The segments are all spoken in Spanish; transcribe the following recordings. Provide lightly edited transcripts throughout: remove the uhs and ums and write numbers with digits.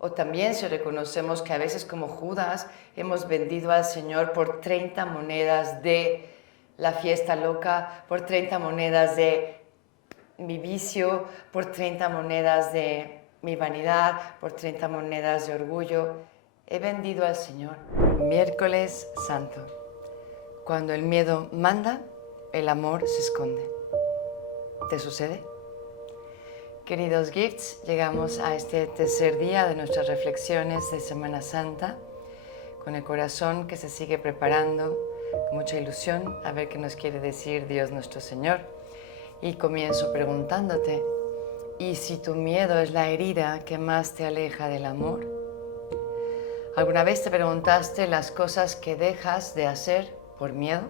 O también si reconocemos que a veces como Judas hemos vendido al Señor por 30 monedas de la fiesta loca, por 30 monedas de mi vicio, por 30 monedas de mi vanidad, por 30 monedas de orgullo. He vendido al Señor. Miércoles Santo. Cuando el miedo manda, el amor se esconde. ¿Te sucede? Queridos Gifts, llegamos a este tercer día de nuestras reflexiones de Semana Santa, con el corazón que se sigue preparando, con mucha ilusión, a ver qué nos quiere decir Dios nuestro Señor. Y comienzo preguntándote, ¿y si tu miedo es la herida que más te aleja del amor? ¿Alguna vez te preguntaste las cosas que dejas de hacer por miedo?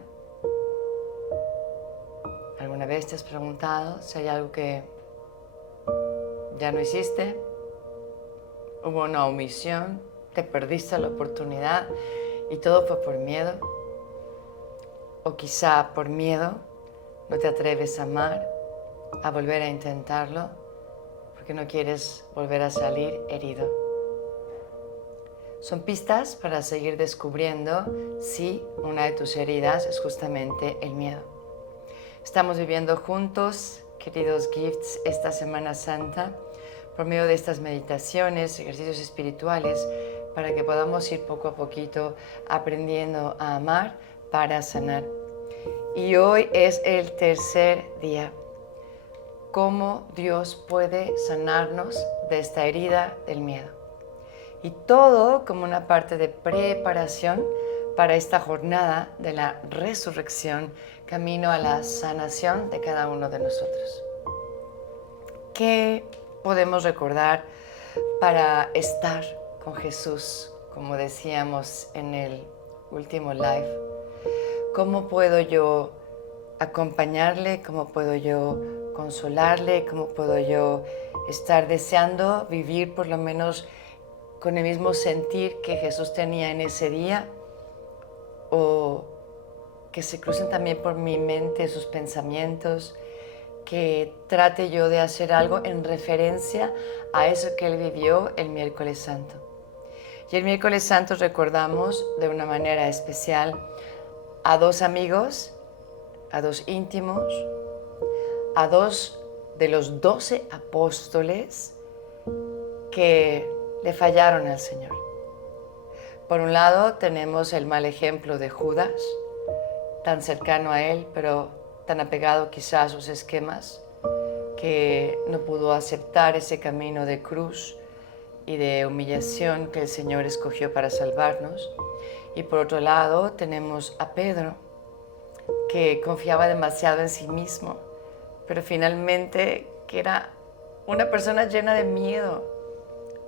¿Alguna vez te has preguntado si hay algo que ya no hiciste? ¿Hubo una omisión? ¿Te perdiste la oportunidad y todo fue por miedo? ¿O quizá por miedo no te atreves a amar, a volver a intentarlo, porque no quieres volver a salir herido? Son pistas para seguir descubriendo si una de tus heridas es justamente el miedo. Estamos viviendo juntos, queridos Gifts, esta Semana Santa, por medio de estas meditaciones, ejercicios espirituales, para que podamos ir poco a poquito aprendiendo a amar para sanar. Y hoy es el tercer día. ¿Cómo Dios puede sanarnos de esta herida del miedo? Y todo como una parte de preparación para esta jornada de la resurrección, camino a la sanación de cada uno de nosotros. ¿Qué podemos recordar para estar con Jesús, como decíamos en el último live? ¿Cómo puedo yo acompañarle? ¿Cómo puedo yo consolarle? ¿Cómo puedo yo estar deseando vivir por lo menos con el mismo sentir que Jesús tenía en ese día? O que se crucen también por mi mente sus pensamientos, que trate yo de hacer algo en referencia a eso que Él vivió el miércoles santo. Y el miércoles santo recordamos de una manera especial a dos amigos, a dos íntimos, a dos de los 12 apóstoles que le fallaron al Señor. Por un lado tenemos el mal ejemplo de Judas, tan cercano a Él, pero tan apegado quizá a sus esquemas, que no pudo aceptar ese camino de cruz y de humillación que el Señor escogió para salvarnos. Y por otro lado tenemos a Pedro, que confiaba demasiado en sí mismo, pero finalmente que era una persona llena de miedo.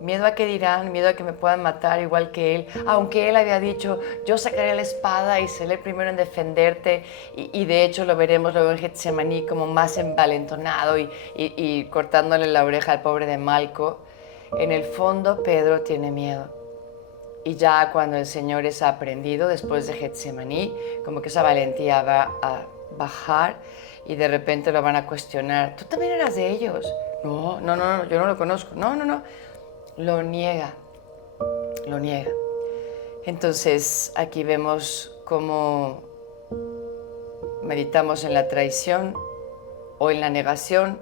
Miedo a que dirán, miedo a que me puedan matar igual que él, aunque él había dicho, yo sacaré la espada y seré el primero en defenderte, y de hecho lo veremos luego en Getsemaní como más envalentonado y cortándole la oreja al pobre de Malco. En el fondo Pedro tiene miedo. Y ya cuando el Señor es aprendido después de Getsemaní, como que esa valentía va a bajar y de repente lo van a cuestionar. ¿Tú también eras de ellos? No, no, no, yo no lo conozco. No, no, no. Lo niega, lo niega. Entonces aquí vemos cómo meditamos en la traición o en la negación,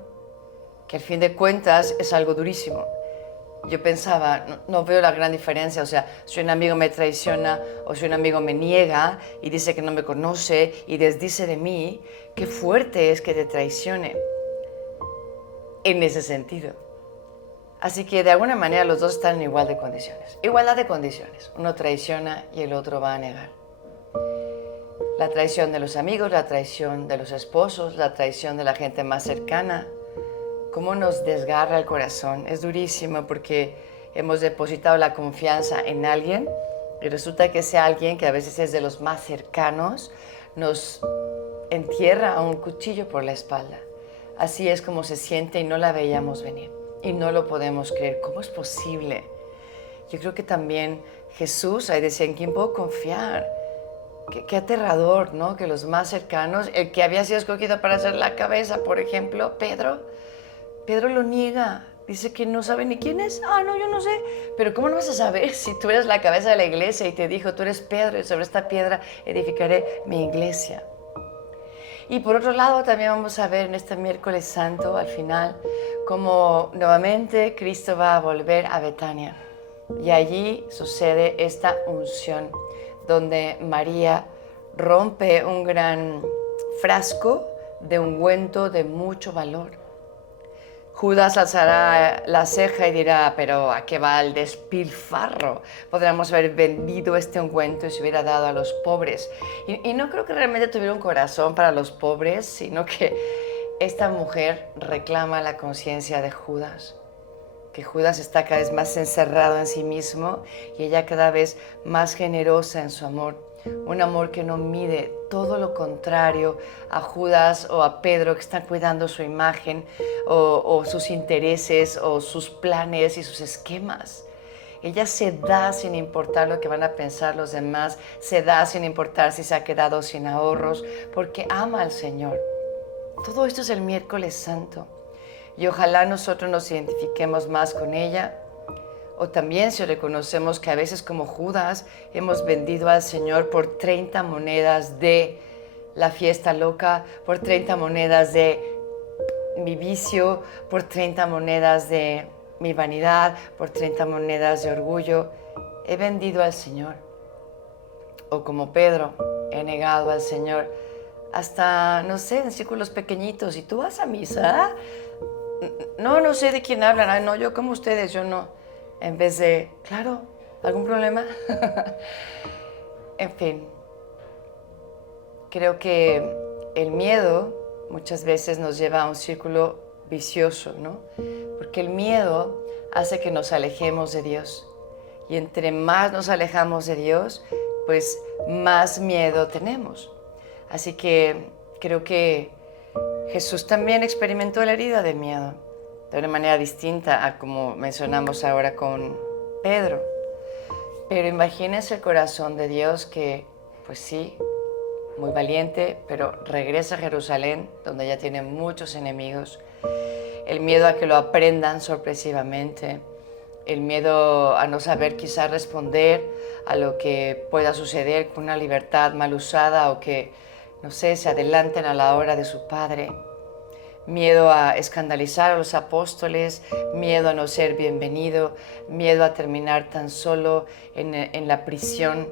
que al fin de cuentas es algo durísimo. Yo pensaba, no veo la gran diferencia, o sea, si un amigo me traiciona o si un amigo me niega y dice que no me conoce y desdice de mí, qué fuerte es que te traicione en ese sentido. Así que de alguna manera los dos están en igual de condiciones. Igualdad de condiciones. Uno traiciona y el otro va a negar. La traición de los amigos, la traición de los esposos, la traición de la gente más cercana. Cómo nos desgarra el corazón. Es durísimo porque hemos depositado la confianza en alguien y resulta que ese alguien, que a veces es de los más cercanos, nos entierra un cuchillo por la espalda. Así es como se siente y no la veíamos venir. Y no lo podemos creer. ¿Cómo es posible? Yo creo que también Jesús, ahí decía, ¿en quién puedo confiar? Qué aterrador, ¿no? Que los más cercanos, el que había sido escogido para ser la cabeza, por ejemplo, Pedro lo niega. Dice que no sabe ni quién es. Ah, no, yo no sé. Pero ¿cómo no vas a saber si tú eres la cabeza de la iglesia y te dijo, tú eres Pedro y sobre esta piedra edificaré mi iglesia? Y por otro lado, también vamos a ver en este miércoles santo, al final, cómo nuevamente Cristo va a volver a Betania. Y allí sucede esta unción, donde María rompe un gran frasco de ungüento de mucho valor. Judas alzará la ceja y dirá, pero ¿a qué va el despilfarro? Podríamos haber vendido este ungüento y se hubiera dado a los pobres. Y no creo que realmente tuviera un corazón para los pobres, sino que esta mujer reclama la conciencia de Judas. Que Judas está cada vez más encerrado en sí mismo y ella cada vez más generosa en su amor. Un amor que no mide, todo lo contrario a Judas o a Pedro, que están cuidando su imagen o sus intereses o sus planes y sus esquemas. Ella se da sin importar lo que van a pensar los demás, se da sin importar si se ha quedado sin ahorros, porque ama al Señor. Todo esto es el miércoles santo y ojalá nosotros nos identifiquemos más con ella. O también si reconocemos que a veces como Judas hemos vendido al Señor por 30 monedas de la fiesta loca, por 30 monedas de mi vicio, por 30 monedas de mi vanidad, por 30 monedas de orgullo. He vendido al Señor. O como Pedro, he negado al Señor hasta, no sé, en círculos pequeñitos. ¿Y tú vas a misa? No sé de quién hablan. Ay, no, yo como ustedes, yo no. En vez de, claro, ¿algún problema? En fin, creo que el miedo muchas veces nos lleva a un círculo vicioso, ¿no? Porque el miedo hace que nos alejemos de Dios. Y entre más nos alejamos de Dios, pues más miedo tenemos. Así que creo que Jesús también experimentó la herida del miedo, de una manera distinta a como mencionamos ahora con Pedro. Pero imagínense el corazón de Dios que, pues sí, muy valiente, pero regresa a Jerusalén, donde ya tiene muchos enemigos. El miedo a que lo aprendan sorpresivamente, el miedo a no saber quizás responder a lo que pueda suceder con una libertad mal usada o que, no sé, se adelanten a la hora de su padre. Miedo a escandalizar a los apóstoles, miedo a no ser bienvenido, miedo a terminar tan solo en la prisión.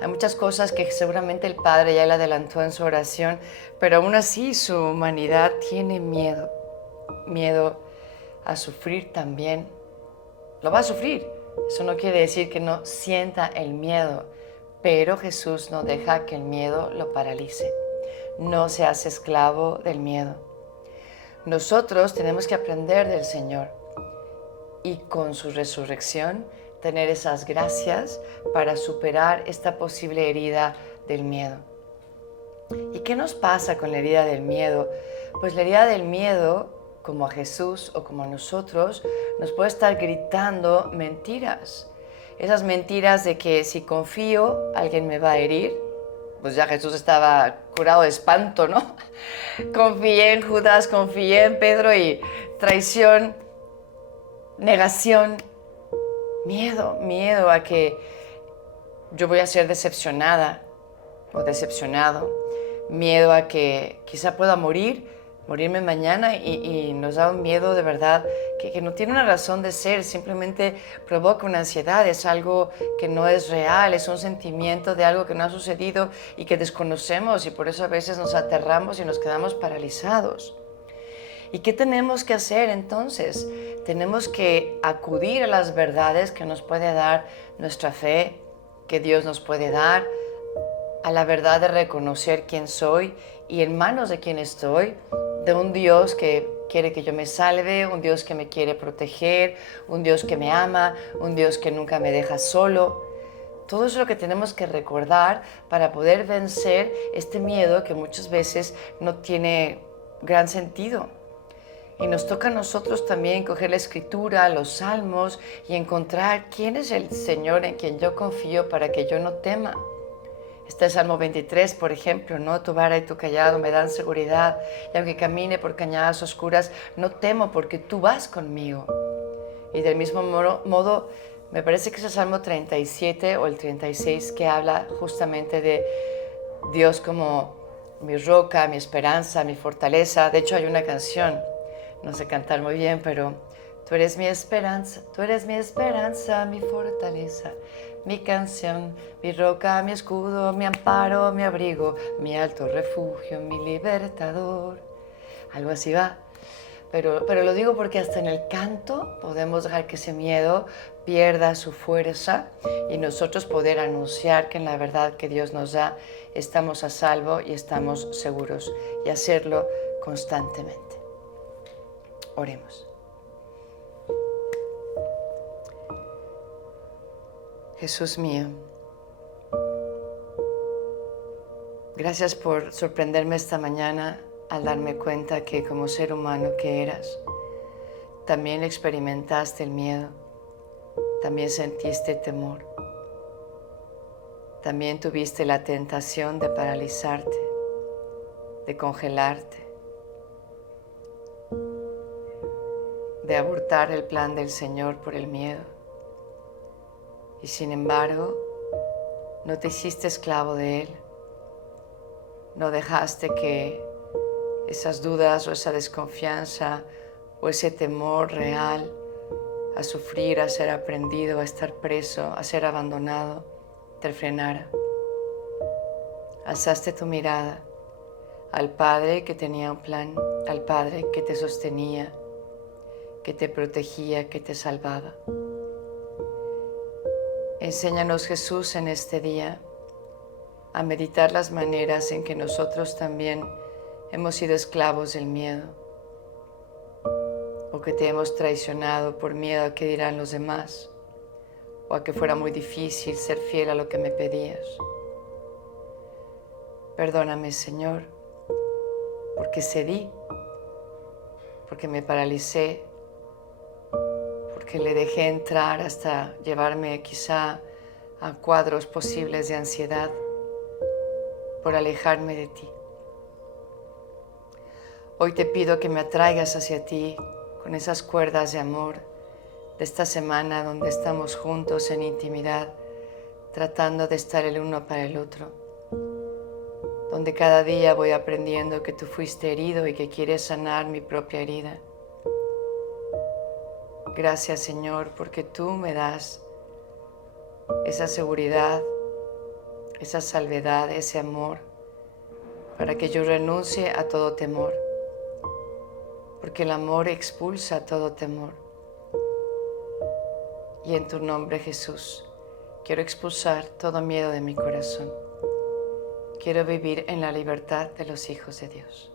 Hay muchas cosas que seguramente el Padre ya le adelantó en su oración, pero aún así su humanidad tiene miedo. Miedo a sufrir también. Lo va a sufrir. Eso no quiere decir que no sienta el miedo, pero Jesús no deja que el miedo lo paralice. No se hace esclavo del miedo. Nosotros tenemos que aprender del Señor y con su resurrección tener esas gracias para superar esta posible herida del miedo. ¿Y qué nos pasa con la herida del miedo? Pues la herida del miedo, como a Jesús o como a nosotros, nos puede estar gritando mentiras. Esas mentiras de que si confío, alguien me va a herir. Pues ya Jesús estaba curado de espanto, ¿no? Confié en Judas, confié en Pedro y traición, negación, miedo a que yo voy a ser decepcionada o decepcionado, miedo a que quizá pueda morirme mañana y nos da un miedo de verdad que no tiene una razón de ser, simplemente provoca una ansiedad, es algo que no es real, es un sentimiento de algo que no ha sucedido y que desconocemos y por eso a veces nos aterramos y nos quedamos paralizados. ¿Y qué tenemos que hacer entonces? Tenemos que acudir a las verdades que nos puede dar nuestra fe, que Dios nos puede dar, a la verdad de reconocer quién soy y en manos de quién estoy, de un Dios que quiere que yo me salve, un Dios que me quiere proteger, un Dios que me ama, un Dios que nunca me deja solo. Todo eso es lo que tenemos que recordar para poder vencer este miedo que muchas veces no tiene gran sentido. Y nos toca a nosotros también coger la escritura, los salmos y encontrar quién es el Señor en quien yo confío para que yo no tema. Está el Salmo 23, por ejemplo, ¿no? Tu vara y tu cayado me dan seguridad y aunque camine por cañadas oscuras, no temo porque tú vas conmigo. Y del mismo modo, me parece que es el Salmo 37 o el 36 que habla justamente de Dios como mi roca, mi esperanza, mi fortaleza. De hecho, hay una canción, no sé cantar muy bien, pero tú eres mi esperanza, mi fortaleza, mi canción, mi roca, mi escudo, mi amparo, mi abrigo, mi alto refugio, mi libertador. Algo así va. Pero lo digo porque hasta en el canto podemos dejar que ese miedo pierda su fuerza y nosotros poder anunciar que en la verdad que Dios nos da estamos a salvo y estamos seguros, y hacerlo constantemente. Oremos. Jesús mío, gracias por sorprenderme esta mañana al darme cuenta que como ser humano que eras, también experimentaste el miedo, también sentiste temor, también tuviste la tentación de paralizarte, de congelarte, de abortar el plan del Señor por el miedo. Y sin embargo, no te hiciste esclavo de Él, no dejaste que esas dudas o esa desconfianza o ese temor real a sufrir, a ser aprendido, a estar preso, a ser abandonado, te frenara. Alzaste tu mirada al Padre que tenía un plan, al Padre que te sostenía, que te protegía, que te salvaba. Enséñanos, Jesús, en este día a meditar las maneras en que nosotros también hemos sido esclavos del miedo, o que te hemos traicionado por miedo a qué dirán los demás, o a que fuera muy difícil ser fiel a lo que me pedías. Perdóname, Señor, porque cedí, porque me paralicé, porque le dejé entrar hasta llevarme quizá a cuadros posibles de ansiedad por alejarme de ti. Hoy te pido que me atraigas hacia ti con esas cuerdas de amor de esta semana donde estamos juntos en intimidad, tratando de estar el uno para el otro, donde cada día voy aprendiendo que tú fuiste herido y que quieres sanar mi propia herida. Gracias, Señor, porque tú me das esa seguridad, esa salvedad, ese amor, para que yo renuncie a todo temor, porque el amor expulsa todo temor. Y en tu nombre, Jesús, quiero expulsar todo miedo de mi corazón. Quiero vivir en la libertad de los hijos de Dios.